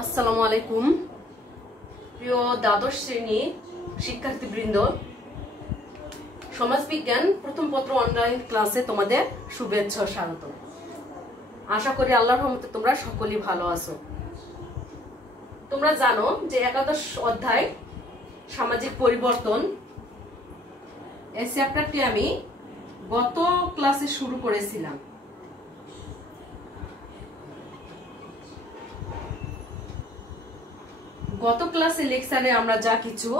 আসসালামু আলাইকুম প্রিয় দ্বাদশ শ্রেণী শিক্ষার্থীবৃন্দ, সমাজবিজ্ঞান প্রথম পত্র অনলাইন ক্লাসে তোমাদের শুভেচ্ছা ও স্বাগত। আশা করি আল্লাহর রহমতে তোমরা সকলেই ভালো আছো। তোমরা জানো যে একাদশ অধ্যায় সামাজিক পরিবর্তন এই চ্যাপ্টারটি আমি গত ক্লাসে শুরু করেছিলাম। গত ক্লাসে লেকচারে আমরা যা কিছু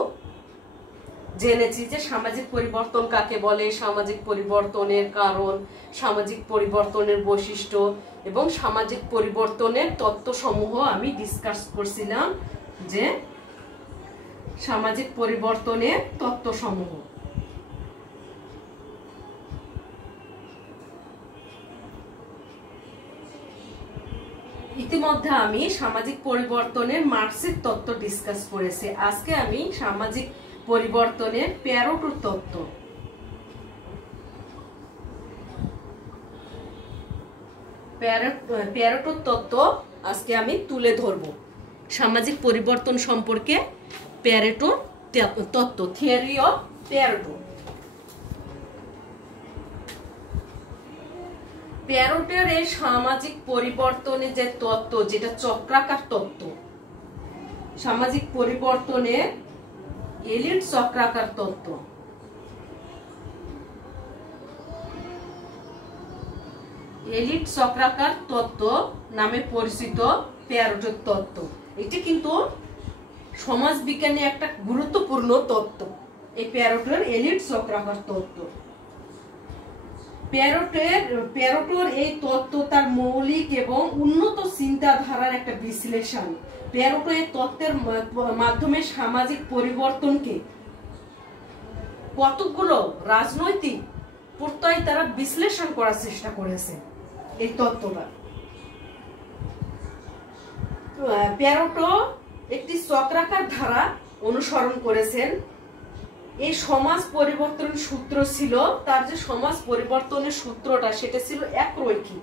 জেনেছি যে সামাজিক পরিবর্তন কাকে বলে, সামাজিক পরিবর্তনের কারণ, সামাজিক পরিবর্তনের বৈশিষ্ট্য এবং সামাজিক পরিবর্তনের তত্ত্বসমূহ আমি ডিসকাস করছিলাম। যে সামাজিক পরিবর্তনের তত্ত্বসমূহ ইতিমধ্যে আমি সামাজিক পরিবর্তনের মার্ক্সের তত্ত্ব ডিসকাস করেছি। আজকে আমি সামাজিক পরিবর্তনের প্যারোটোর তত্ত্ব আজকে আমি তুলে ধরব। সামাজিক পরিবর্তন সম্পর্কে প্যারেটোর তত্ত্ব, থিওরি অফ প্যারেটো। প্যারেটোর এই সামাজিক পরিবর্তনের যে তত্ত্ব, যেটা চক্রাকার তত্ত্ব, সামাজিক পরিবর্তনের এলিট চক্রাকার তত্ত্ব। এলিট চক্রাকার তত্ত্ব নামে পরিচিত প্যারেটোর তত্ত্ব। এটি কিন্তু সমাজ বিজ্ঞানে একটা গুরুত্বপূর্ণ তত্ত্ব, এই প্যারেটোর এলিট চক্রাকার তত্ত্ব। প্যারেটোর এই তত্ত্ব তার মৌলিক এবং উন্নত চিন্তাধারার একটা বিশ্লেষণ। প্যারেটো এই তত্ত্বের মাধ্যমে সামাজিক পরিবর্তনকে কতগুলো রাজনৈতিক প্রত্যয় তারা বিশ্লেষণ করার চেষ্টা করেছে। এই তত্ত্বটা প্যারেটো একটি চক্রাকার ধারা অনুসরণ করেছেন। এই সমাজ পরিবর্তন সূত্র ছিল, তার যে সমাজ পরিবর্তনের সূত্রটা সেটা ছিল একরৈখিক।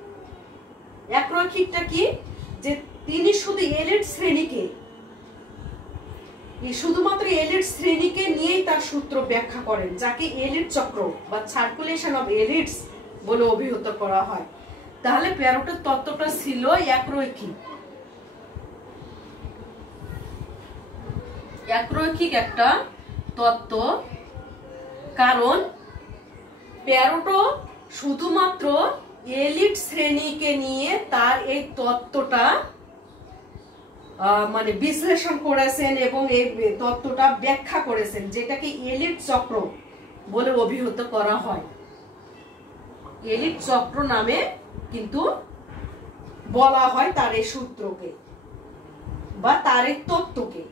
একরৈখিকটা কি, যে তিনি শুধু এলিট শ্রেণীকে, শুধুমাত্র এলিট শ্রেণীকে নিয়েই তার সূত্র ব্যাখ্যা করেন, যাকে এলিট চক্র বা সার্কুলেশন অফ এলিটস বলে অভিহিত করা হয়। তাহলে প্যারেটোর তত্ত্বটা ছিল একরৈখিক। একরৈখিক একটা তত্ত্ব, কারণ প্যারেটো শুধুমাত্র এলিট শ্রেণীকে নিয়ে তার এই তত্ত্বটা মানে বিশ্লেষণ করেছেন এবং এই তত্ত্বটা ব্যাখ্যা করেছেন, যেটাকে এলিট চক্র বলে অভিহিত করা হয়। এলিট চক্র নামে কিন্তু বলা হয় তার এই সূত্রকে বা তার এই তত্ত্বকে।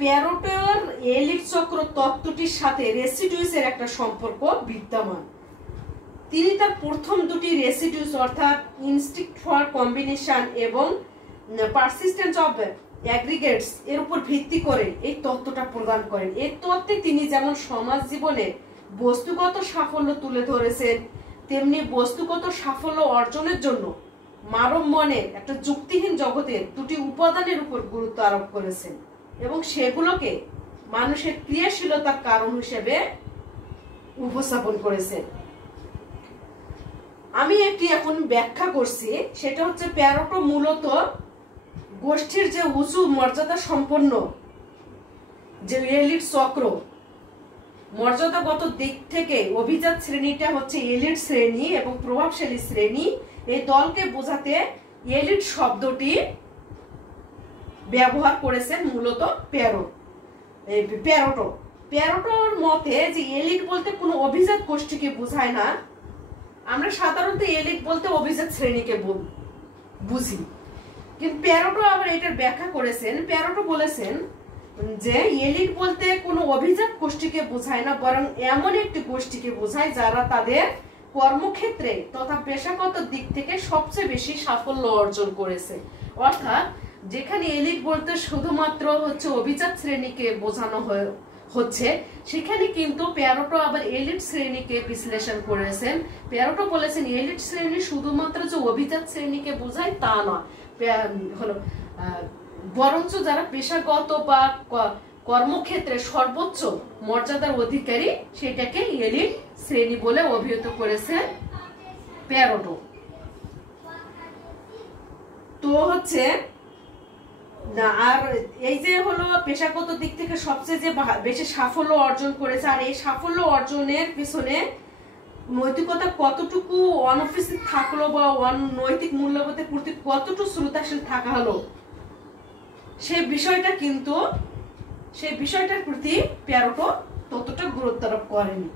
প্যারেটোর এলিট চক্র তত্ত্বটির সাথে রেসিডিউসের একটা সম্পর্ক বিদ্যমান। তিনি তার প্রথম দুটি রেসিডিউস অর্থাৎ ইনস্টিংক্ট ফর কম্বিনেশন এবং পারসিস্টেন্স অফ অ্যাগ্রিগেটস এর উপর ভিত্তি করে এই তত্ত্বটা প্রদান করেন। এই তত্ত্বে তিনি যেমন সমাজ জীবনে বস্তুগত সাফল্য তুলে ধরেছেন, তেমনি বস্তুগত সাফল্য অর্জনের জন্য মানব মনের একটা যুক্তিহীন জগতের দুটি উপাদানের উপর গুরুত্ব আরোপ করেছেন এবং সেগুলোকে মানুষের ক্রিয়াশীলতার কারণ হিসেবে উপস্থাপন করেছেন। আমি একটি এখন ব্যাখ্যা করছি, সেটা হচ্ছে প্যারেটো মূলত গোষ্ঠীর যে উঁচু মর্যাদা সম্পন্ন যে এলিট চক্র, মর্যাদাগত দিক থেকে অভিজাত শ্রেণীটা হচ্ছে এলিট শ্রেণী এবং প্রভাবশালী শ্রেণী, এই দলকে বোঝাতে এলিট শব্দটি ব্যবহার করেছেন মূলত প্যারেটো। প্যারেটোর মতে যে এলিট বলতে কোনো অভিজাত গোষ্ঠীকে বোঝায় না। আমরা সাধারণত এলিট বলতে অভিজাত শ্রেণীকে বুঝি, কিন্তু প্যারেটো আবার এটার ব্যাখ্যা করেছেন। প্যারেটো বলেছেন যে এলিট বলতে কোনো অভিজাত গোষ্ঠীকে বোঝায় না, বরং এমন একটি গোষ্ঠীকে বোঝায় যারা তাদের কর্মক্ষেত্রে তথা পেশাগত দিক থেকে সবচেয়ে বেশি সাফল্য অর্জন করেছে। অর্থাৎ যেখানে এলিট বলতে শুধুমাত্র হচ্ছে অভিজাত শ্রেণীকে বোঝানো হচ্ছে, সেখানে কিন্তু প্যারেটো আবার এলিট শ্রেণীকে বিশ্লেষণ করেছেন। প্যারেটো বলেছেন এলিট শ্রেণী শুধুমাত্র যে অভিজাত শ্রেণীকে বোঝায় তা নয়, হলো বরঞ্চ যারা পেশাগত বা কর্মক্ষেত্রে সর্বোচ্চ মর্যাদার অধিকারী সেটাকে এলিট শ্রেণী বলে অভিহিত করেছে প্যারোটো। তো হচ্ছে না, আর এই যে হলো পেশাগত দিক থেকে সবচেয়ে যে বেশি সাফল্য অর্জন করেছে, আর এই সাফল্য অর্জনের পিছনে নৈতিকতা কতটুকু অনুপস্থিত থাকলো বা নৈতিক মূল্যবোধের প্রতি কতটুকু শ্রদ্ধাশীল থাকা হলো, সেই বিষয়টার প্রতি প্যারোটো ততটা গুরুত্ব আরোপ করেনি।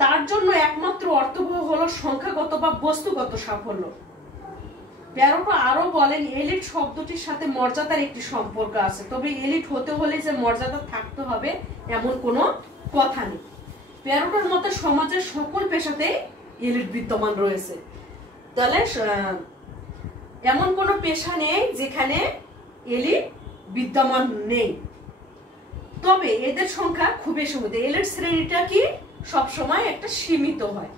তার জন্য একমাত্র অর্থবহ হলো সংখ্যাগত বা বস্তুগত সাফল্য। প্যারোটো আরো বলেন, এলিট শব্দটির সাথে মর্যাদার একটি সম্পর্ক আছে, তবে এলিট হতে হলে যে মর্যাদা থাকতে হবে এমন কোনো কথা নেই। প্যারোটোর মতে সমাজের সকল পেশাতেই এলিট বিদ্যমান রয়েছে। তাহলে এমন কোনো পেশা নেই যেখানে এলিট বিদ্যমান নেই, তবে এদের সংখ্যা খুবই সীমিত। এলিট শ্রেণীটা কি সবসময় একটা সীমিত হয়,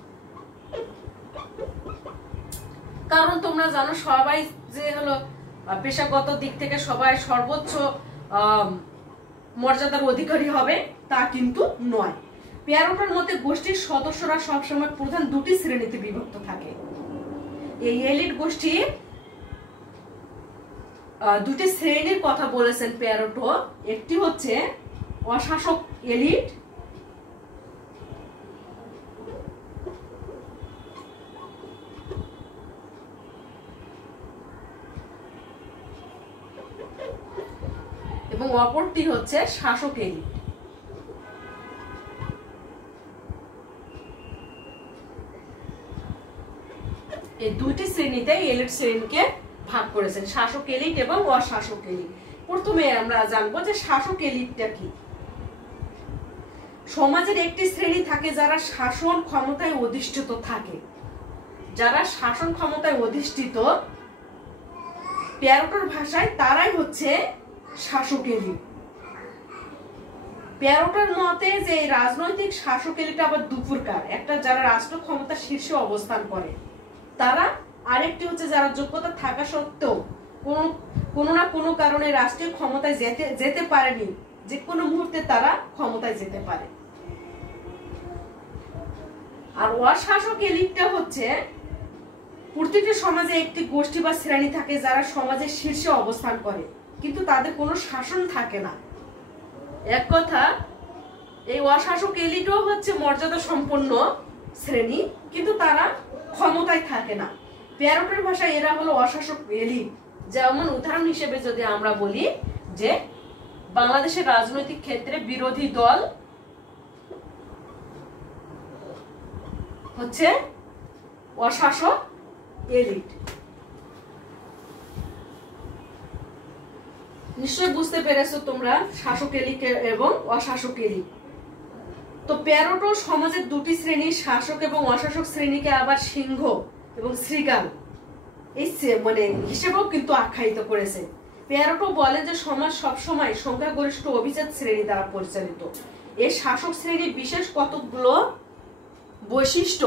কারণ তোমরা জানো সবাই যে হলো পেশাগত দিক থেকে সবাই সর্বোচ্চ মর্যাদার অধিকারী হবে তা কিন্তু নয়। প্যারোটোর মতে গোষ্ঠীর সদস্যরা সবসময় প্রধান দুটি শ্রেণীতে বিভক্ত থাকে। এই এলিট গোষ্ঠী দুটি শ্রেণীর কথা বলেছেন প্যারোটো। একটি হচ্ছে অশাসক এলিট, এবং অপরটি হচ্ছে শাসক এলিট। এই দুইটি শ্রেণীতে এলিট শ্রেণীকে ভাগ করেছেন, শাসক এলিট এবং অশাসক এলিট। প্রথমে আমরা জানবো যে শাসক এলিটটা কি। সমাজের একটি শ্রেণী থাকে যারা শাসন ক্ষমতায় অধিষ্ঠিত থাকে। যারা শাসন ক্ষমতায় অধিষ্ঠিত, প্যারোটোর ভাষায় তারাই হচ্ছে শাসক এলিট। প্যারোটোর মতে যে রাজনৈতিক শাসক এলিট আবার দুপুরকার, একটা যারা রাষ্ট্র ক্ষমতার শীর্ষে অবস্থান করে তারা, আরেকটি হচ্ছে যারা যোগ্যতা থাকা সত্ত্বেও কোনো না কোনো কারণে রাষ্ট্রীয় ক্ষমতায় যেতে পারেনি, যে কোনো মুহূর্তে তারা ক্ষমতায় যেতে পারে। আর অশাসক এলিটটা হচ্ছে প্রতিটি সমাজে একটি গোষ্ঠী বা শ্রেণী থাকে যারা সমাজের শীর্ষে অবস্থান করে, কিন্তু তাদের কোনো শাসন থাকে না। এক কথা, এই অশাসক এলিটও হচ্ছে মর্যাদা সম্পন্ন শ্রেণী, কিন্তু তারা ক্ষমতায় থাকে না। প্যারোটোর ভাষায় এরা হলো অশাসক এলিট। যেমন উদাহরণ হিসেবে যদি আমরা বলি যে বাংলাদেশের রাজনৈতিক ক্ষেত্রে বিরোধী দল হচ্ছে অশাসক এলিট। নিশ্চয়ই বুঝতে পেরেছো তোমরা শাসক এলিট এবং অশাসক এলিট। তো প্যারোটো সমাজের দুটি শ্রেণী, শাসক এবং অশাসক শ্রেণীকে আবার সিংহ এবং শৃগাল এই মানে হিসেবেও কিন্তু আখ্যায়িত করেছে। প্যারোটো বলেন যে সমাজ সবসময় সংখ্যাগরিষ্ঠ অভিজাত শ্রেণী দ্বারা পরিচালিত। এই শাসক শ্রেণীর বিশেষ কতগুলো বৈশিষ্ট্য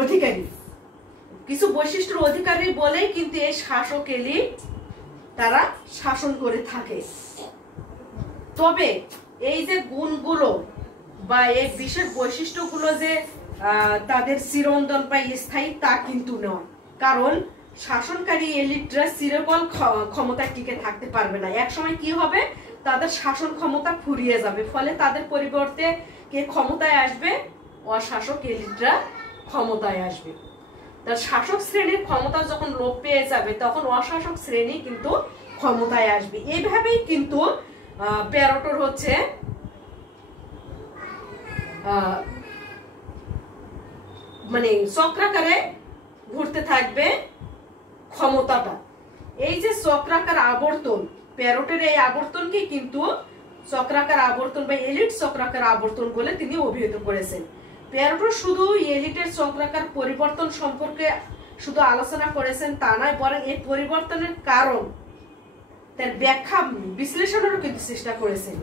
অধিকারী, কিছু বৈশিষ্ট্যের অধিকারী বলেই কিন্তু এই শাসক এলিট তারা শাসন করে থাকে। তবে এই যে গুণগুলো বা এই বিশেষ বৈশিষ্ট্যগুলো যে তাদের চিরন্তন বা স্থায়ী তা কিন্তু নয়, কারণ শাসনকারী এলিটরা চিরকাল ক্ষমতায় টিকে থাকতে পারবে না। একসময় কি হবে, তাদের শাসন ক্ষমতা ফুরিয়ে যাবে, ফলে তাদের পরিবর্তে কে ক্ষমতায় আসবে, অশাসক এলিটরা ক্ষমতায় আসবে। তার শাসক শ্রেণীর ক্ষমতা যখন লোপ পেয়ে যাবে তখন অশাসক শ্রেণী কিন্তু ক্ষমতায় আসবে। এইভাবেই কিন্তু প্যারোটোর হচ্ছে মানে চক্রাকারে ঘুরতে থাকবে ক্ষমতাটা। এই যে চক্রাকার আবর্তন, প্যারোটের এই আবর্তনকে কিন্তু চক্রাকার আবর্তন বা এলিট চক্রাকার আবর্তন বলে তিনি অভিহিত করেছেন। প্যারোটো শুধু এলিটের চক্রাকার পরিবর্তন সম্পর্কে শুধু আলোচনা করেছেন তা নয়, বরং এই পরিবর্তনের কারণ তার ব্যাখ্যা বিশ্লেষণেরও কিন্তু চেষ্টা করেছেন।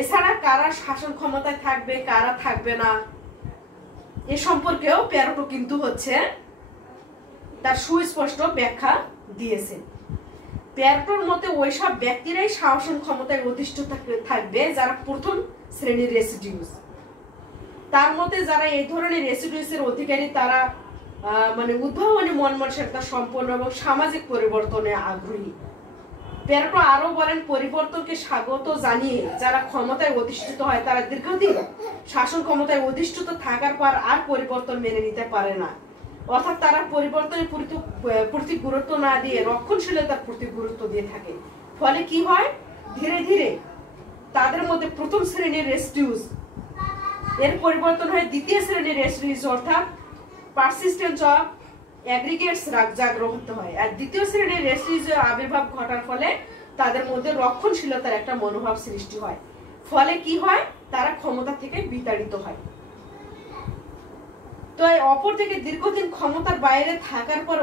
এছাড়া কারা শাসন ক্ষমতায় থাকবে, কারা থাকবে না, এ সম্পর্কেও প্যারোটো কিন্তু হচ্ছে তার সুস্পষ্ট ব্যাখ্যা দিয়েছেন। প্যারেটোর মতে ওইসব ব্যক্তিরাই শাসন ক্ষমতায় অধিষ্ঠিত থাকবে যারা প্রথম শ্রেণীর রেসিডিউস। তার মতে যারা এই ধরনের রেসিডিউসের অধিকারী তারা মানে উদ্ভাবনী মন মানসিকতা সম্পন্ন এবং সামাজিক পরিবর্তনে আগ্রহী। প্যারেটো আরো বলেন, পরিবর্তনকে স্বাগত জানিয়ে যারা ক্ষমতায় অধিষ্ঠিত হয় তারা দীর্ঘদিন শাসন ক্ষমতায় অধিষ্ঠিত থাকার পর আর পরিবর্তন মেনে নিতে পারে না। অর্থাৎ তারা পরিবর্তনের প্রতি গুরুত্ব না দিয়ে রক্ষণশীলতার প্রতি গুরুত্ব দিয়ে থাকে। ফলে কি হয়, ধীরে ধীরে তাদের মধ্যে প্রথম শ্রেণীর রেসিডিউস এর পরিবর্তন হয় দ্বিতীয় শ্রেণীর রেসিডিউস, অর্থাৎ পারসিস্টেন্স অফ অ্যাগ্রিগেটস জাগ্রত হয়। আর দ্বিতীয় শ্রেণীর রেসিডিউসের আবির্ভাব ঘটার ফলে তাদের মধ্যে রক্ষণশীলতার একটা মনোভাব সৃষ্টি হয়। ফলে কি হয়, তারা ক্ষমতা থেকে বিতাড়িত হয়। তো অপর থেকে দীর্ঘদিন ক্ষমতার বাইরে থাকার পর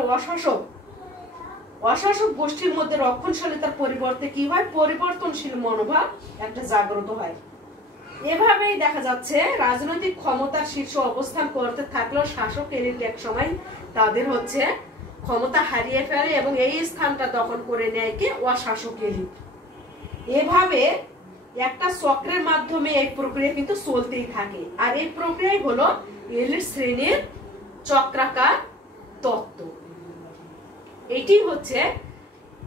অশাসক গোষ্ঠীর মধ্যে রক্ষণশীলতার পরিবর্তে কি হয়, পরিবর্তনশীল মনোভাব একটা জাগ্রত হয়। এভাবেই দেখা যাচ্ছে রাজনৈতিক ক্ষমতার শীর্ষ অবস্থান করতে থাকলেও শাসক এলিট এক সময় তাদের হচ্ছে ক্ষমতা হারিয়ে ফেলে এবং এই স্থানটা দখল করে নেয় কে, অশাসক এলিট। এভাবে একটা চক্রের মাধ্যমে এই প্রক্রিয়া কিন্তু চলতেই থাকে। আর এই প্রক্রিয়াই হলো এলিট শ্রেণীর চক্রাকার তত্ত্ব। এটি হচ্ছে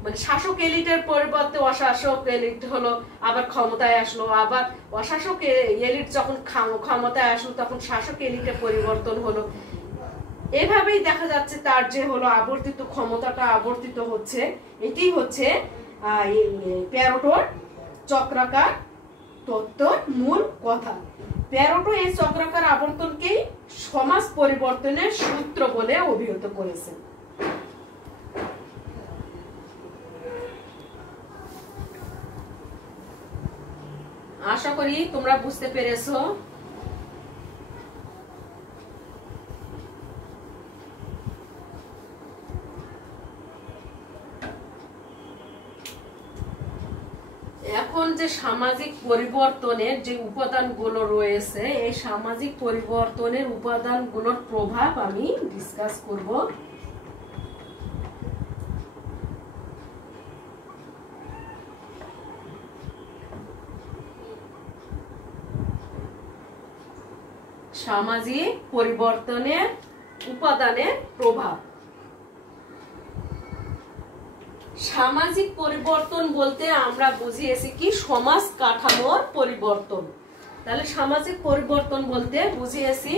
মানে শাসক এলিটের পরিবর্তে অশাসক এলিট হলো, আবার ক্ষমতায় আসলো, আবার অশাসক এলিট যখন ক্ষমতায় আসলো তখন শাসক এলিটের পরিবর্তন হলো। এভাবেই দেখা যাচ্ছে তার যে হলো আবর্তিত ক্ষমতাটা আবর্তিত হচ্ছে। এটি হচ্ছে প্যারেটোর চক্রাকার তত্ত্বর মূল কথা। প্যারেটো এই চক্রাকার আবর্তনকেই সমাজ পরিবর্তনের সূত্র বলে অভিহিত করেছেন। আশা করি তোমরা বুঝতে পেরেছো। এখন যে সামাজিক পরিবর্তনের যে উপাদানগুলো রয়েছে, এই সামাজিক পরিবর্তনের উপাদানগুলোর প্রভাব আমি ডিসকাস করব। সামাজিক পরিবর্তনের উপাদানের প্রভাব। সামাজিক পরিবর্তন বলতে আমরা বুঝিয়েছি কি, সমাজ কাঠামোর পরিবর্তন। তাহলে সামাজিক পরিবর্তন বলতে বুঝিয়েছি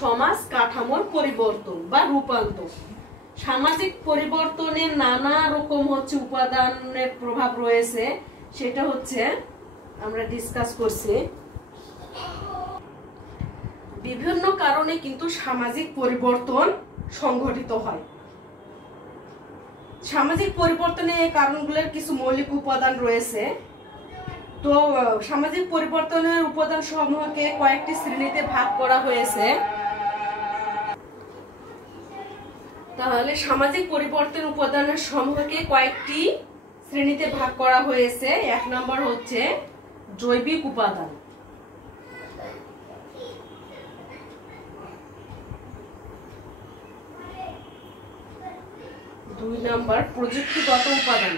সমাজ কাঠামোর পরিবর্তন বা রূপান্তর। সামাজিক পরিবর্তনের নানা রকম হচ্ছে উপাদানের প্রভাব রয়েছে, সেটা হচ্ছে আমরা ডিসকাস করছি। বিভিন্ন কারণে কিন্তু সামাজিক পরিবর্তন সংঘটিত হয়। সামাজিক পরিবর্তনের এই কারণগুলোর কিছু মৌলিক উপাদান রয়েছে। তো সামাজিক পরিবর্তনের উপাদান সমূহকে কয়েকটি শ্রেণীতে ভাগ করা হয়েছে। তাহলে সামাজিক পরিবর্তন উপাদানের সমূহকে কয়েকটি শ্রেণীতে ভাগ করা হয়েছে। এক নম্বর হচ্ছে জৈবিক উপাদান, দুই নম্বর প্রযুক্তিগত উপাদান,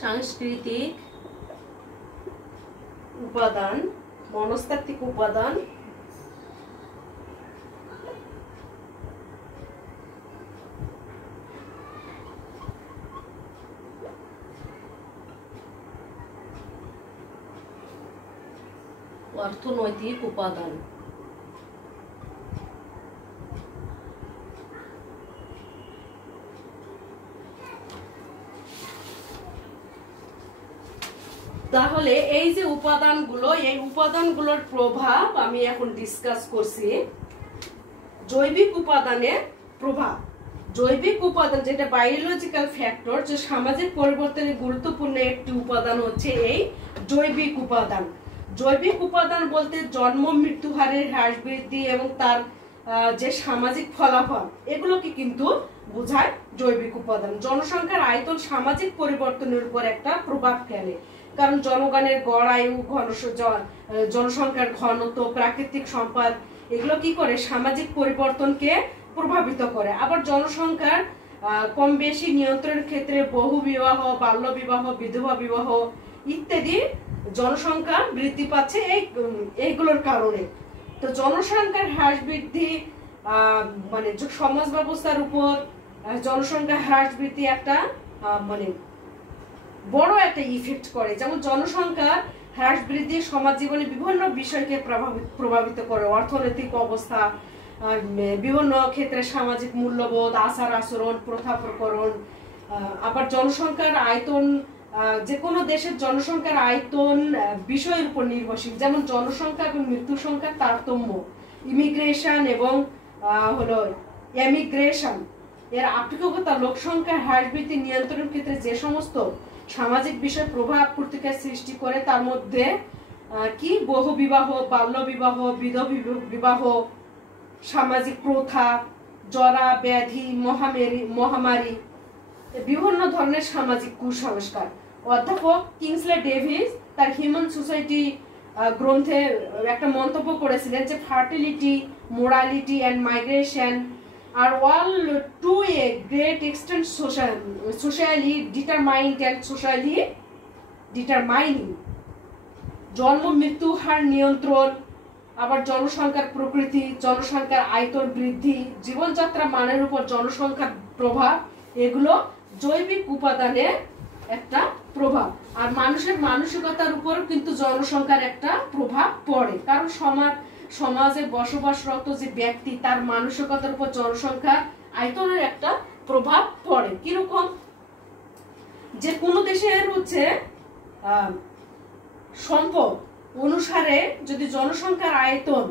সাংস্কৃতিক উপাদান, মনস্তাত্ত্বিক উপাদান, অর্থনৈতিক উপাদান। তাহলে এই যে উপাদানগুলো, এই উপাদানগুলোর প্রভাব আমি এখন ডিসকাস করছি। জৈবিক উপাদানের প্রভাব। জৈবিক উপাদান যেটা বায়োলজিক্যাল ফ্যাক্টর, যে সামাজিক পরিবর্তনে গুরুত্বপূর্ণ একটি উপাদান হচ্ছে এই জৈবিক উপাদান। জৈবিক উপাদান বলতে জন্ম মৃত্যু হারের হ্রাস বৃদ্ধি এবং তার যে সামাজিক ফলাফল, এগুলোকে কিন্তু বোঝায় জৈবিক উপাদান। জনসংখ্যার আয়তন সামাজিক পরিবর্তনের উপর একটা প্রভাব ফেলে। কারণ জনগণের গড় আয়ু, জনসংখ্যার ঘনত্ব, প্রাকৃতিক সম্পদ এগুলো কি করে সামাজিক পরিবর্তনকে প্রভাবিত করে। আবার জনসংখ্যার কম বেশি নিয়ন্ত্রণের ক্ষেত্রে বহু বিবাহ, বাল্য বিবাহ, বিধবা বিবাহ ইত্যাদি জনসংখ্যা বৃদ্ধি পাচ্ছে এইগুলোর কারণে। তো জনসংখ্যার হ্রাস বৃদ্ধি মানে সমাজ ব্যবস্থার উপর জনসংখ্যা হ্রাস বৃদ্ধি একটা মানে বড় একটা ইফেক্ট করে। যেমন জনসংখ্যা হ্রাস বৃদ্ধি সমাজ জীবনে বিভিন্ন বিষয়কে প্রভাবিত করে, অর্থনৈতিক অবস্থা, বিভিন্ন ক্ষেত্রে সামাজিক মূল্যবোধ, আচার আচরণ, প্রথা প্রকরণ। আবার জনসংখ্যার আয়তন, যে কোনো দেশের জনসংখ্যার আয়তন বিষয়ের উপর নির্ভরশীল। যেমন জনসংখ্যা এবং মৃত্যু সংখ্যার তারতম্য, ইমিগ্রেশন এবং হলো এমিগ্রেশন এর আপেক্ষিকতা, লোকসংখ্যা হ্রাস বৃদ্ধি নিয়ন্ত্রণের ক্ষেত্রে যে সমস্ত সামাজিক বিষয় প্রভাব প্রতিক্রিয়া সৃষ্টি করে তার মধ্যে কি বহু বিবাহ, বাল্য বিবাহ, বিবাহ, সামাজিক প্রথা, জরা ব্যাধি, মহামারী, বিভিন্ন ধরনের সামাজিক কুসংস্কার। অধ্যাপক কিংসলে ডেভিস তার হিউম্যান সোসাইটি গ্রন্থে একটা মন্তব্য করেছিলেন যে fertility, morality and migration are all to a great extent socially determined and socially determining. জন্ম মৃত্যু হার নিয়ন্ত্রণ, আবার জনসংখ্যার প্রকৃতি, জনসংখ্যার আয়তন বৃদ্ধি, জীবনযাত্রা মানের উপর জনসংখ্যার প্রভাব, এগুলো জৈবিক উপাদানের একটা প্রভাব। আর মানুষের মানসিকতার উপর কিন্তু জনসংখ্যার একটা প্রভাব পড়ে, কারণ সমাজে বসবাসরত যে ব্যক্তি তার মানসিকতার উপর জনসংখ্যা আয়তনের একটা প্রভাব পড়ে। কিরকম, যে কোনো দেশের হচ্ছে সম্পদ অনুসারে যদি জনসংখ্যার আয়তন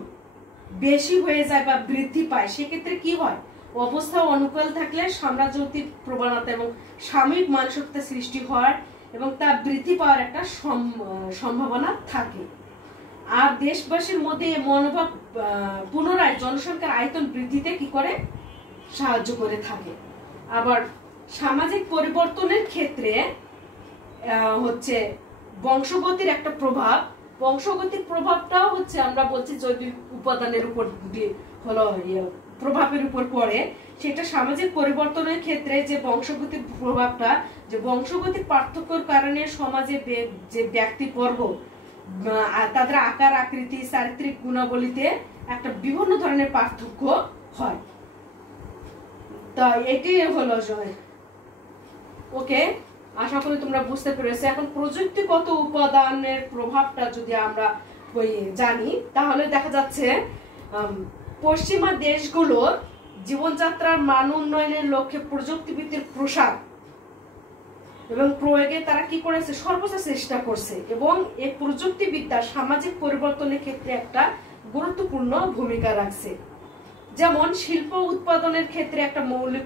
বেশি হয়ে যায় বা বৃদ্ধি পায়, সেক্ষেত্রে কি হয়, অবস্থা অনুকূল থাকলে সাম্রাজ্যত্বের প্রবণতা এবং সাময়িক মানসিকতা সৃষ্টি হওয়ার এবং তা বৃদ্ধি পাওয়ার একটা সম্ভাবনা থাকে। আর দেশবাসীর মধ্যে মনোভাব পুনরায় জনসংখ্যার আয়তন বৃদ্ধিতে কি করে সাহায্য করে থাকে। আবার সামাজিক পরিবর্তনের ক্ষেত্রে হচ্ছে বংশগতির একটা প্রভাব। বংশগতির প্রভাবটাও হচ্ছে আমরা বলছি জৈবিক উপাদানের উপর হলো প্রভাবের উপর পড়ে। সেটা সামাজিক পরিবর্তনের ক্ষেত্রে যে বংশগতির প্রভাবটা, যে বংশগতির পার্থক্যের কারণে সমাজে যে ব্যক্তিবর্গ তাদের আকার আকৃতি, চারিত্রিক গুণাবলীতে একটা বিভিন্ন ধরনের পার্থক্য হয়। তা এটি হলো ওকে, আশা করি তোমরা বুঝতে পেরেছো। এখন প্রযুক্তিগত উপাদানের প্রভাবটা যদি আমরা জানি, তাহলে দেখা যাচ্ছে পশ্চিমা দেশগুলোর জীবনযাত্রার মান উন্নয়নের লক্ষ্যে প্রযুক্তিবিদ্যার প্রসার এবং প্রয়োগে তারা কি করেছে, সর্বোচ্চ চেষ্টা করছে, এবং এই প্রযুক্তিবিদ্যা সামাজিক পরিবর্তনের ক্ষেত্রে একটা গুরুত্বপূর্ণ ভূমিকা রাখছে। যেমন শিল্প উৎপাদনের ক্ষেত্রে একটা মৌলিক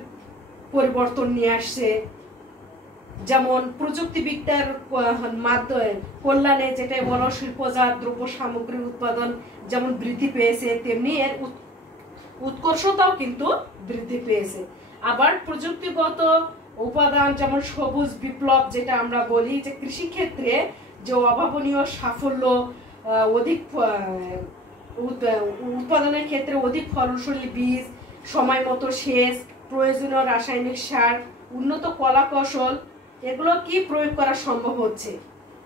পরিবর্তন নিয়ে আসছে। যেমন প্রযুক্তিবিদ্যার মাধ্যমে কল্যাণে যেটা বলো শিল্পজাত দ্রব্য সামগ্রী উৎপাদন যেমন বৃদ্ধি পেয়েছে, তেমনি এর উৎকর্ষতাও কিন্তু বৃদ্ধি পেয়েছে। আবার প্রযুক্তিগত উপাদান যেমন সবুজ বিপ্লব, যেটা আমরা বলি যে কৃষি ক্ষেত্রে যে অভাবনীয় সাফল্য, অধিক উৎপাদনের ক্ষেত্রে অধিক ফলনশীল বীজ, সময় মতো সেচ, প্রয়োজনীয় রাসায়নিক সার, উন্নত কলা কৌশল, এগুলো কি প্রয়োগ করা সম্ভব হচ্ছে।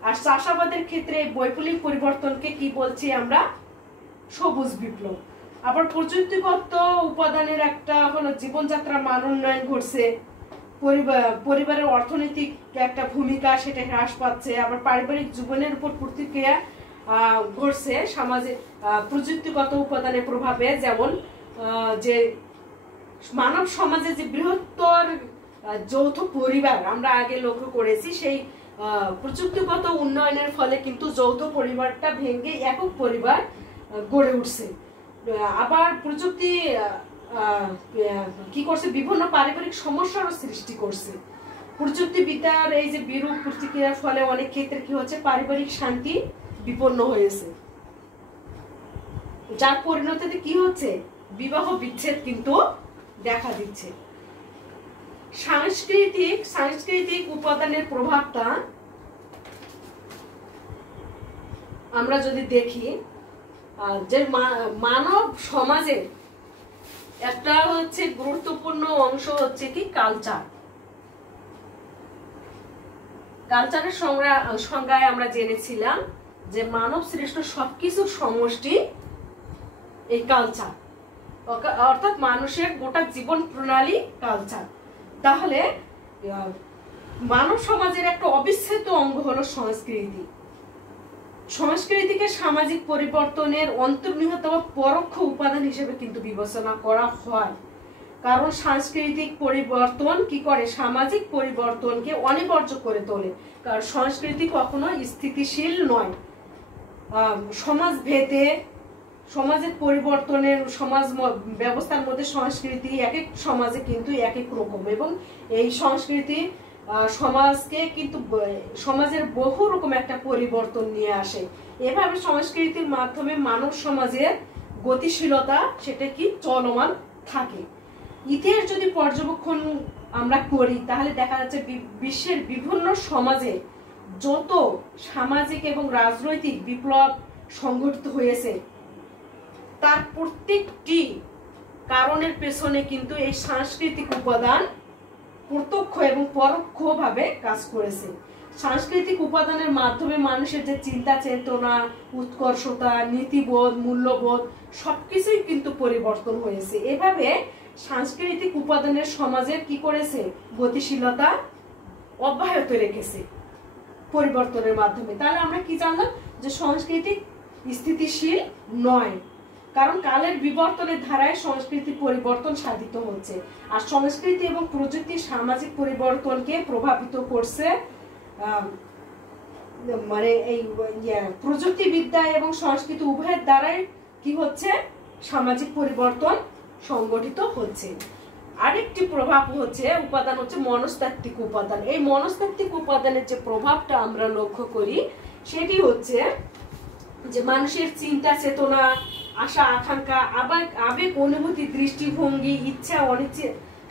আর চাষাবাদের ক্ষেত্রে বৈপ্লবিক পরিবর্তনকে কি বলছি আমরা, সবুজ বিপ্লব। আবার প্রযুক্তিগত উপাদানের একটা হলো জীবনযাত্রার মান উন্নয়ন ঘটছে, পরিবারের অর্থনৈতিক একটা ভূমিকা সেটা হ্রাস পাচ্ছে। আবার পারিবারিক জীবনের উপর প্রতিক্রিয়া ঘটছে সমাজে প্রযুক্তিগত উপাদানের প্রভাবে। যেমন যে মানব সমাজে যে বৃহত্তর যৌথ পরিবার আমরা আগে লক্ষ্য করেছি, সেই প্রযুক্তিগত উন্নয়নের ফলে কিন্তু যৌথ পরিবারটা ভেঙে একক পরিবার গড়ে উঠছে। আবার প্রযুক্তি কি করছে, বিভিন্ন পারিবারিক সমস্যারও সৃষ্টি করছে। প্রযুক্তিবিদ্যার এই যে বিরূপ প্রতিক্রিয়ার ফলে অনেক ক্ষেত্রে কি হচ্ছে, পারিবারিক শান্তি বিপন্ন হয়েছে, যার পরিণতিতে কি হচ্ছে, বিবাহ বিচ্ছেদ কিন্তু দেখা দিচ্ছে। সাংস্কৃতিক উপাদানের প্রভাবটা আমরা যদি দেখি যে মানব সমাজে একটা হচ্ছে গুরুত্বপূর্ণ অংশ হচ্ছে কি কালচার। কালচারের সংজ্ঞায় আমরা জেনেছিলাম যে মানব সৃষ্ট সবকিছুর সমষ্টি এই কালচার, অর্থাৎ মানুষের গোটা জীবন প্রণালী কালচার। তাহলে মানব সমাজের একটা অবিচ্ছেদ্য অঙ্গ হলো সংস্কৃতি। সংস্কৃতিকে সামাজিক পরিবর্তনের অন্তর্নিহিত পরোক্ষ উপাদান হিসেবে কিন্তু বিবেচনা করা হয়, কারণ সাংস্কৃতিক পরিবর্তন কি করে, সামাজিক পরিবর্তনকে অনিবার্য করে তোলে। কারণ সংস্কৃতি কখনো স্থিতিশীল নয়। সমাজ ভেদে সমাজের পরিবর্তনের সমাজ ব্যবস্থার মধ্যে সংস্কৃতি এক এক সমাজে কিন্তু এক এক রকম, এবং এই সংস্কৃতি সমাজকে কিন্তু সমাজের বহু রকম একটা পরিবর্তন নিয়ে আসে। এভাবে সংস্কৃতির মাধ্যমে মানব সমাজের গতিশীলতা সেটা কি চলমান থাকে। ইতিহাস যদি পর্যবেক্ষণ আমরা করি তাহলে দেখা যাচ্ছে বিশ্বের বিভিন্ন সমাজে যত সামাজিক এবং রাজনৈতিক বিপ্লব সংঘটিত হয়েছে তার প্রত্যেকটি কারণের পেছনে কিন্তু এই সাংস্কৃতিক উপাদান প্রত্যক্ষ এবং পরোক্ষভাবে কাজ করেছে। সাংস্কৃতিক উপাদানের মাধ্যমে মানুষের যে চিন্তা চেতনা, উৎকর্ষতা, নীতিবোধ, মূল্যবোধ সবকিছুই কিন্তু পরিবর্তন হয়েছে। এভাবে সাংস্কৃতিক উপাদানের সমাজের কি করেছে, গতিশীলতা অব্যাহত রেখেছে পরিবর্তনের মাধ্যমে। তাহলে আমরা কি জানলাম যে সংস্কৃতি স্থিতিশীল নয়, কারণ কালের বিবর্তনের ধারায় সংস্কৃতি পরিবর্তন সাধিত হচ্ছে। আর সংস্কৃতি এবং প্রযুক্তি সামাজিক পরিবর্তনকে প্রভাবিত করছে। মানে এই প্রযুক্তিবিদ্যা এবং সংস্কৃতি উভয়ের দ্বারাই কি হচ্ছে, সামাজিক পরিবর্তন সংগঠিত হচ্ছে। আরেকটি প্রভাব হচ্ছে উপাদান হচ্ছে মনস্তাত্ত্বিক উপাদান। এই মনস্তাত্ত্বিক উপাদানের যে প্রভাবটা আমরা লক্ষ্য করি সেটি হচ্ছে যে মানুষের চিন্তা চেতনা, আশা আকাঙ্ক্ষা, আবেগ অনুভূতি, দৃষ্টিভঙ্গি, ইচ্ছা অনিচ্ছা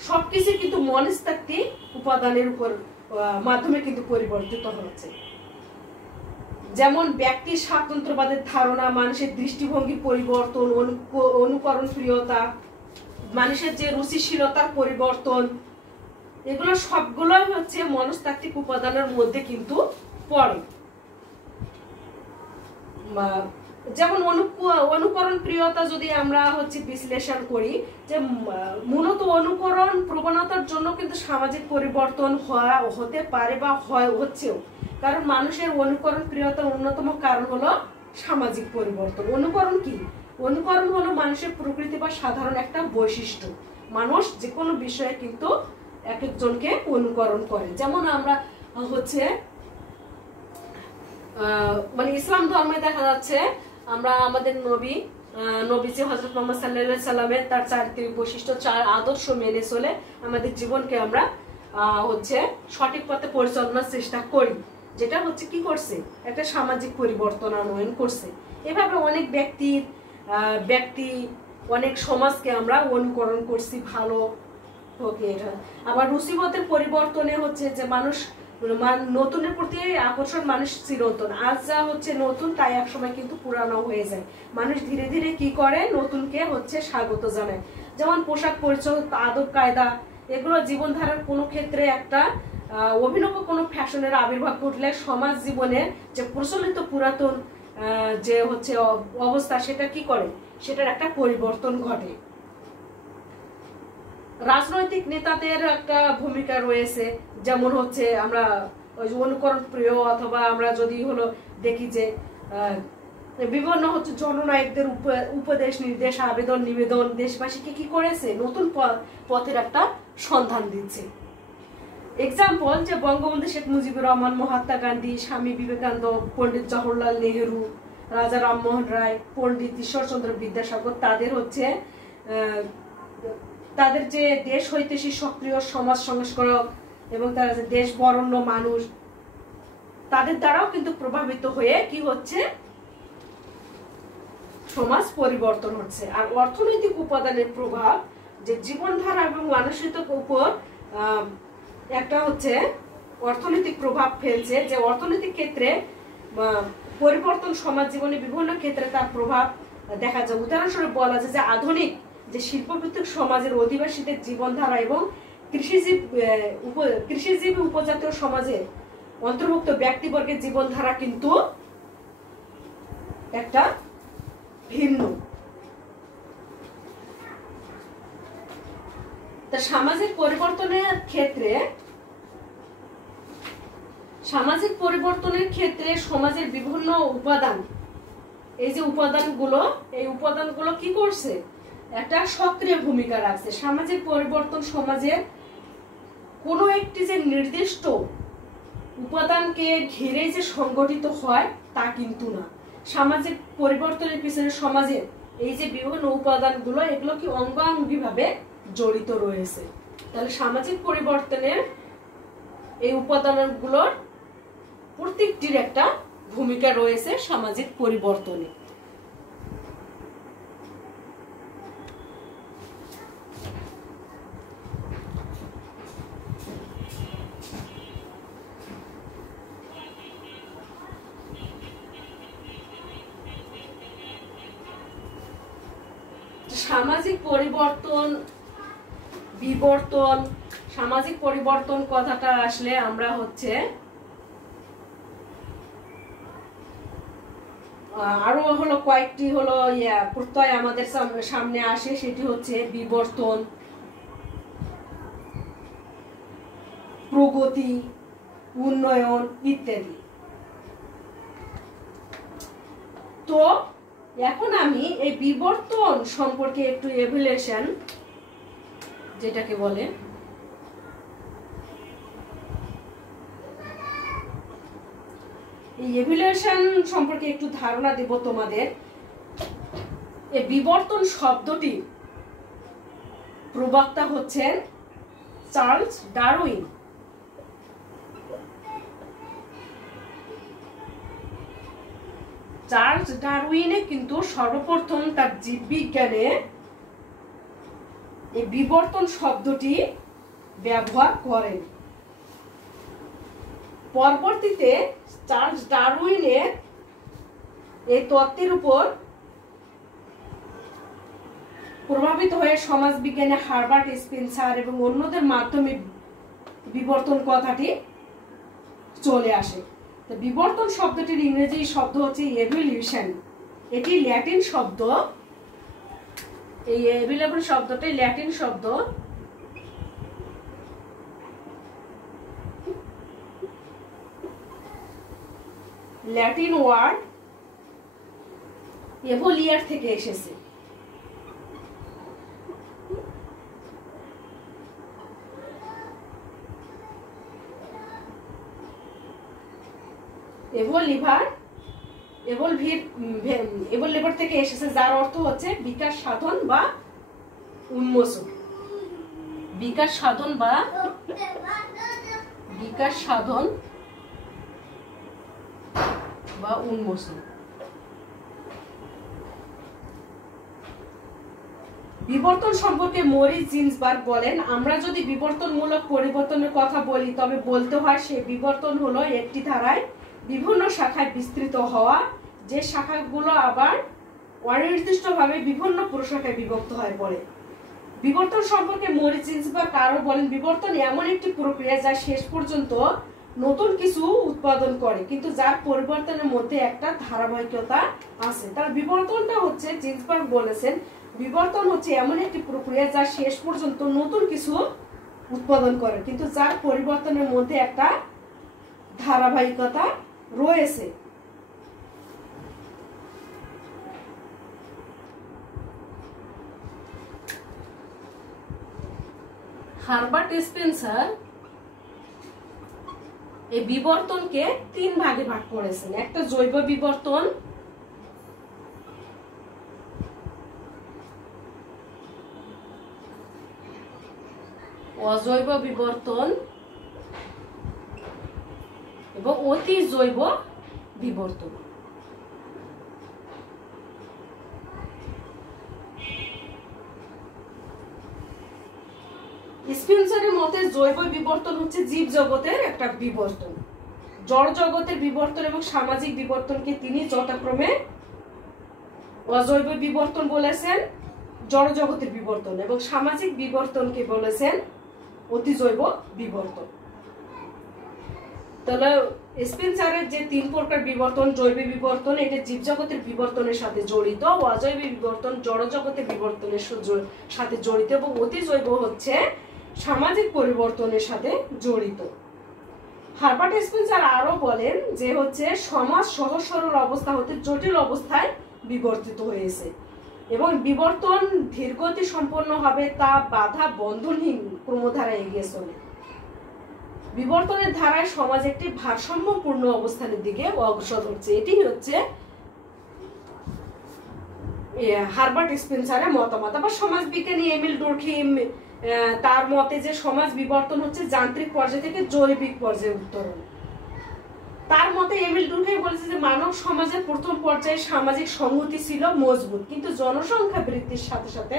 সবকিছু কিন্তু মনস্তাত্ত্বিক উপাদানের উপর মাধ্যমে কিন্তু পরিবর্তিত হচ্ছে। যেমন ব্যক্তির স্বাতন্ত্র্যবাদের ধারণা, মানুষের দৃষ্টিভঙ্গির পরিবর্তন, অনুকরণ প্রিয়তা, মানুষের যে রুচিশীলতার পরিবর্তন, এগুলো সবগুলোই হচ্ছে মনস্তাত্ত্বিক উপাদানের মধ্যে কিন্তু পড়ে। যেমন অনুকরণ প্রিয়তা যদি আমরা হচ্ছে বিশ্লেষণ করি, যে মূলত অনুকরণ প্রবণতার জন্য কিন্তু সামাজিক পরিবর্তন হতে পারে বা হচ্ছেও, কারণ মানুষের অনুকরণ প্রিয়তার অন্যতম কারণ হলো সামাজিক পরিবর্তন। অনুকরণ কি? অনুকরণ হলো মানুষের প্রকৃতি বা সাধারণ একটা বৈশিষ্ট্য। মানুষ যে কোনো বিষয়ে কিন্তু এক একজনকে অনুকরণ করে। যেমন আমরা হচ্ছে মানে ইসলাম ধর্মে দেখা যাচ্ছে আমরা আমাদের নবীজি হযরত মুহাম্মদ সাল্লাল্লাহু আলাইহি সাল্লামের তার চারিত্রিক বৈশিষ্ট্য, চার আদর্শ মেনে চলে আমাদের জীবনকে আমরা হচ্ছে সঠিক পথে পরিচালনার চেষ্টা করি, যেটা হচ্ছে কি করছে, একটা সামাজিক পরিবর্তন আনয়ন করছে। এভাবে অনেক ব্যক্তি অনেক সমাজকে আমরা অনুকরণ করছি ভালো হোক। এটা আবার রুচিবোধের পরিবর্তনে হচ্ছে যে মানুষ নতুনের প্রতি আকর্ষণ, মানুষ চিরন্তন। আজ যা হচ্ছে নতুন তাই একসময় কিন্তু পুরানো হয়ে যায়। মানুষ ধীরে ধীরে কি করে, নতুনকে হচ্ছে স্বাগত জানায়। যেমন পোশাক পরিচ্ছদ, আদব কায়দা, এগুলো জীবনধারার কোনো ক্ষেত্রে একটা অভিনব কোনো ফ্যাশনের আবির্ভাব ঘটলে সমাজ জীবনের যে প্রচলিত পুরাতন যে হচ্ছে অবস্থা সেটা কি করে, সেটার একটা পরিবর্তন ঘটে। রাজনৈতিক নেতাদের একটা ভূমিকা রয়েছে, যেমন হচ্ছে আমরা ওই যে অনুকরণ প্রিয়, অথবা আমরা যদি হলো দেখি যে বিভিন্ন হচ্ছে জননায়কদের উপদেশ নির্দেশ, আবেদন নিবেদন দেশবাসীকে কি করেছে, নতুন পথের একটা সন্ধান দিচ্ছে। এক্সাম্পল যে বঙ্গবন্ধু শেখ মুজিবুর রহমান, মহাত্মা গান্ধী, স্বামী বিবেকানন্দ, পণ্ডিত জওহরলাল নেহেরু, রাজা রামমোহন রায়, পণ্ডিত ঈশ্বরচন্দ্র বিদ্যাসাগর, তাদের হচ্ছে তাদের যে দেশ হইতেছি সক্রিয় সমাজ সংস্কারক এবং তারা যে দেশ বরণ্য মানুষ, তাদের দ্বারাও কিন্তু প্রভাবিত হয়ে কি হচ্ছে, সমাজ পরিবর্তন হচ্ছে। আর অর্থনৈতিক উপাদানের প্রভাব যে জীবনধারা এবং মানসিকতার উপর একটা হচ্ছে অর্থনৈতিক প্রভাব ফেলছে। যে অর্থনৈতিক ক্ষেত্রে পরিবর্তন সমাজ জীবনে বিভিন্ন ক্ষেত্রে তার প্রভাব দেখা যায়। উদাহরণস্বরূপ বলা যায় যে আধুনিক যে শিল্পভিত্তিক সমাজের অধিবাসীদের জীবনধারা এবং কৃষিজীবী উপজাতীয় সমাজের অন্তর্ভুক্ত ব্যক্তিবর্গের জীবনধারা কিন্তু একটা ভিন্ন। তা সামাজিক পরিবর্তনের ক্ষেত্রে সমাজের বিভিন্ন উপাদান, এই যে এই উপাদানগুলো কি করছে, একটা সক্রিয় ভূমিকা রাখছে। সামাজিক পরিবর্তন সমাজের কোনো একটি যে নির্দিষ্ট উপাদানকে ঘিরে যে সংগঠিত হয় তা কিন্তু না। সামাজিক পরিবর্তনের পিছনে সমাজের এই যে বিভিন্ন উপাদানগুলো, এগুলো কি অঙ্গাঙ্গিভাবে জড়িত রয়েছে। তাহলে সামাজিক পরিবর্তনের এই উপাদানগুলোর প্রত্যেকটির একটা ভূমিকা রয়েছে সামাজিক পরিবর্তনে। সামাজিক পরিবর্তন কথাটা আসলে আমরা হচ্ছে আরো হলো কয়েকটি হলো প্রত্যয় আমাদের সামনে আসে, সেটি হচ্ছে বিবর্তন, প্রগতি, উন্নয়ন ইত্যাদি। তো এখন আমি এই বিবর্তন সম্পর্কে একটু এভালুয়েশন যেটাকে বলে, এই এভালুয়েশন সম্পর্কে একটু ধারণা দেব তোমাদের। এই বিবর্তন শব্দটি প্রবক্তা হচ্ছেন চার্লস ডারউইন। চার্লস ডারউইনে কিন্তু সর্বপ্রথম তার জীববিজ্ঞানে এই বিবর্তন শব্দটি ব্যবহার করেন। পরবর্তীতে চার্লস ডারউইনের এই তত্ত্বের উপর প্রভাবিত হয়ে সমাজবিজ্ঞানে হার্বার্ট স্পেন্সার এবং অন্যদের মাধ্যমে বিবর্তন কথাটি চলে আসে। তো বিবর্তন শব্দটির ইংরেজি শব্দ হচ্ছে এভলিউশন। এটি ল্যাটিন শব্দ। এই এভলিউশন শব্দটি ল্যাটিন শব্দ। ল্যাটিন ওয়ার্ড এভোলিয়ার থেকে এসেছে। এভোলিভার থেকে এসেছে, যার অর্থ হচ্ছে বিকাশ সাধন বা উন্মোচন। বিকাশ সাধন বা উন্মোচন। বিবর্তন সম্পর্কে মরিস জিন্সবার্গ বলেন, আমরা যদি বিবর্তনমূলক পরিবর্তনের কথা বলি তবে বলতে হয় সেই বিবর্তন হলো একটি ধারায় বিভিন্ন শাখায় বিস্তৃত হওয়া, যে শাখাগুলো আবার অনির্দিষ্টভাবে বিভিন্ন প্রশাখায় বিভক্ত হয়ে পড়ে। বিবর্তন সম্পর্কে মরিস জিন্সবার্গ আরো বলেন, বিবর্তন এমন একটি প্রক্রিয়া যা শেষ পর্যন্ত নতুন কিছু উৎপাদন করে, কিন্তু যার পরিবর্তনের মধ্যে একটা ধারাবাহিকতা আছে। তার বিবর্তনটা হচ্ছে, জিন্সবার্গ বলেছেন, বিবর্তন হচ্ছে এমন একটি প্রক্রিয়া যা শেষ পর্যন্ত নতুন কিছু উৎপাদন করে, কিন্তু যার পরিবর্তনের মধ্যে একটা ধারাবাহিকতা রয়েছে। হার্বার্ট স্পেন্সার এই বিবর্তনকে 3 ভাগে ভাগ করেছেন। একটা জৈব বিবর্তন, অজৈব বিবর্তন এবং অতি জৈব বিবর্তন। স্পেন্সারের মতে জৈব বিবর্তন হচ্ছে জীব জগতের একটা বিবর্তন, জড় জগতের বিবর্তন এবং সামাজিক বিবর্তনকে তিনি যথাক্রমে অজৈব বিবর্তন বলেছেন, জড় জগতের বিবর্তন, এবং সামাজিক বিবর্তনকে বলেছেন অতিজৈব বিবর্তন। তাহলে স্পেন্সারের যে 3 প্রকার বিবর্তন, জৈব বিবর্তন এটা জীবজগতের বিবর্তনের সাথে জড়িত, অজৈব বিবর্তন জড় জগতের বিবর্তনের সাথে জড়িত, এবং অতিজৈব হচ্ছে সামাজিক পরিবর্তনের সাথে জড়িত। হার্বার্ট স্পেন্সার আরো বলেন যে হচ্ছে সমাজ সহজ সরল অবস্থা হতে জটিল অবস্থায় বিবর্তিত হয়েছে, এবং বিবর্তন ধীরগতি সম্পন্ন হবে তা বাধা বন্ধনহীন ক্রমধারায় এগিয়ে চলে। বিবর্তনের ধারায় সমাজ একটি ভারসাম্যপূর্ণ অবস্থানের দিকে অগ্রসর হচ্ছে। এটি হচ্ছে হার্বার্ট স্পেন্সারের মতামত। আবার সমাজবিজ্ঞানী এমিল ডুর্খিম তার মতে যে সমাজ বিবর্তন হচ্ছে যান্ত্রিক পর্যায় থেকে জৈবিক পর্যায়ে উত্তরণ। তার মতে এমিল ডুর্খিম বলেছে যে মানব সমাজের প্রথম পর্যায়ে সামাজিক সংহতি ছিল মজবুত, কিন্তু জনসংখ্যা বৃদ্ধির সাথে সাথে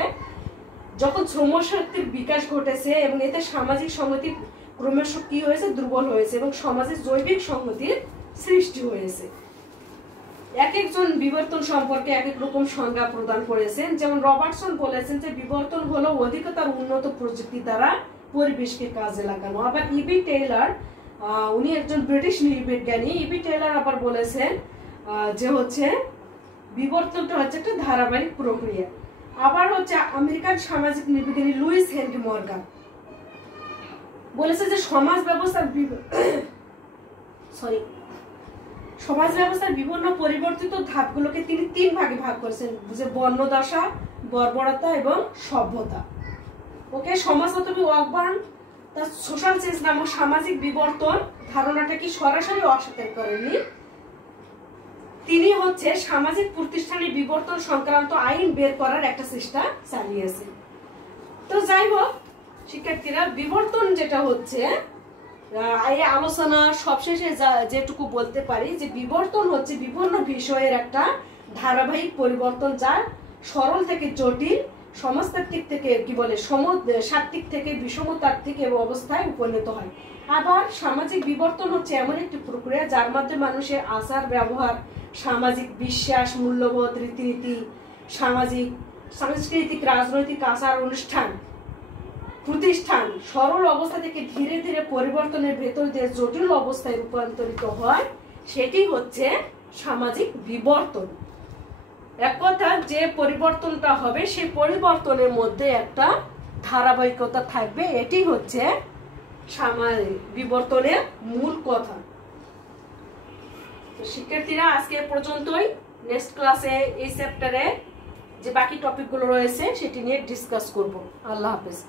যখন শ্রমশক্তির বিকাশ ঘটেছে এবং এতে সামাজিক সংহতি ক্রমশ কি হয়েছে, দুর্বল হয়েছে, এবং সমাজে জৈবিক সংহতির সৃষ্টি হয়েছে। এক একজন বিবর্তন সম্পর্কে এক এক রকম সংজ্ঞা প্রদান করেছেন। যেমন রবার্টসন বলেছেন যে বিবর্তন হলো অধিকতর উন্নত প্রযুক্তি দ্বারা পরিবেশকে কাজে লাগানো। আবার ইবি টেইলর, উনি একজন ব্রিটিশ নৃবিজ্ঞানী, ইবি টেইলর আবার বলেছেন যে হচ্ছে বিবর্তনটা হচ্ছে একটা ধারাবাহিক প্রক্রিয়া। আবার হচ্ছে আমেরিকান সামাজিক নৃবিজ্ঞানী লুইস হেনরি মর্গান বলেছে যে সমাজ ব্যবস্থার বিভিন্ন পরিবর্তিত ধাপগুলোকে তিনি 3 ভাগে ভাগ করেছেন, যে বর্ণদশা, বর্বরতা এবং সভ্যতা। ওকে, সমাজতত্ত্ববিদ ওয়াকবার্ন তার সোশ্যাল চেঞ্জ নামক সামাজিক বিবর্তন ধারণাটা কি সরাসরি অস্বীকার করেননি। তিনি হচ্ছে সামাজিক প্রতিষ্ঠানের বিবর্তন সংক্রান্ত আইন বের করার একটা চেষ্টা চালিয়েছেন। তো যাই হোক শিক্ষার্থীরা, বিবর্তন যেটা হচ্ছে এই আলোচনা সবশেষে যেটুকু বলতে পারি যে বিবর্তন হচ্ছে বিভিন্ন বিষয়ের একটা ধারাবাহিক পরিবর্তন, যা সরল থেকে জটিল, সমাজতাত্ত্বিক থেকে কি বলে সাত্ত্বিক থেকে বিষমতাত্ত্বিক অবস্থায় উপনীত হয়। আবার সামাজিক বিবর্তন হচ্ছে এমন একটি প্রক্রিয়া যার মাধ্যমে মানুষের আচার ব্যবহার, সামাজিক বিশ্বাস, মূল্যবোধ, রীতিনীতি, সাংস্কৃতিক রাজনৈতিক আচার অনুষ্ঠান প্রতিষ্ঠান সরল অবস্থা থেকে ধীরে ধীরে পরিবর্তনের ভেতর দিয়ে জটিল অবস্থায় রূপান্তরিত হয়, সেটি হচ্ছে সামাজিক বিবর্তন। এক কথা, যে পরিবর্তনটা হবে সেই পরিবর্তনের মধ্যে একটা ধারাবাহিকতা থাকবে, এটি হচ্ছে সামাজিক বিবর্তনের মূল কথা। শিক্ষার্থীরা, আজকে পর্যন্তই। নেক্সট ক্লাসে এই চ্যাপ্টারে যে বাকি টপিকগুলো রয়েছে সেটি নিয়ে ডিসকাস করব। আল্লাহ হাফেজ।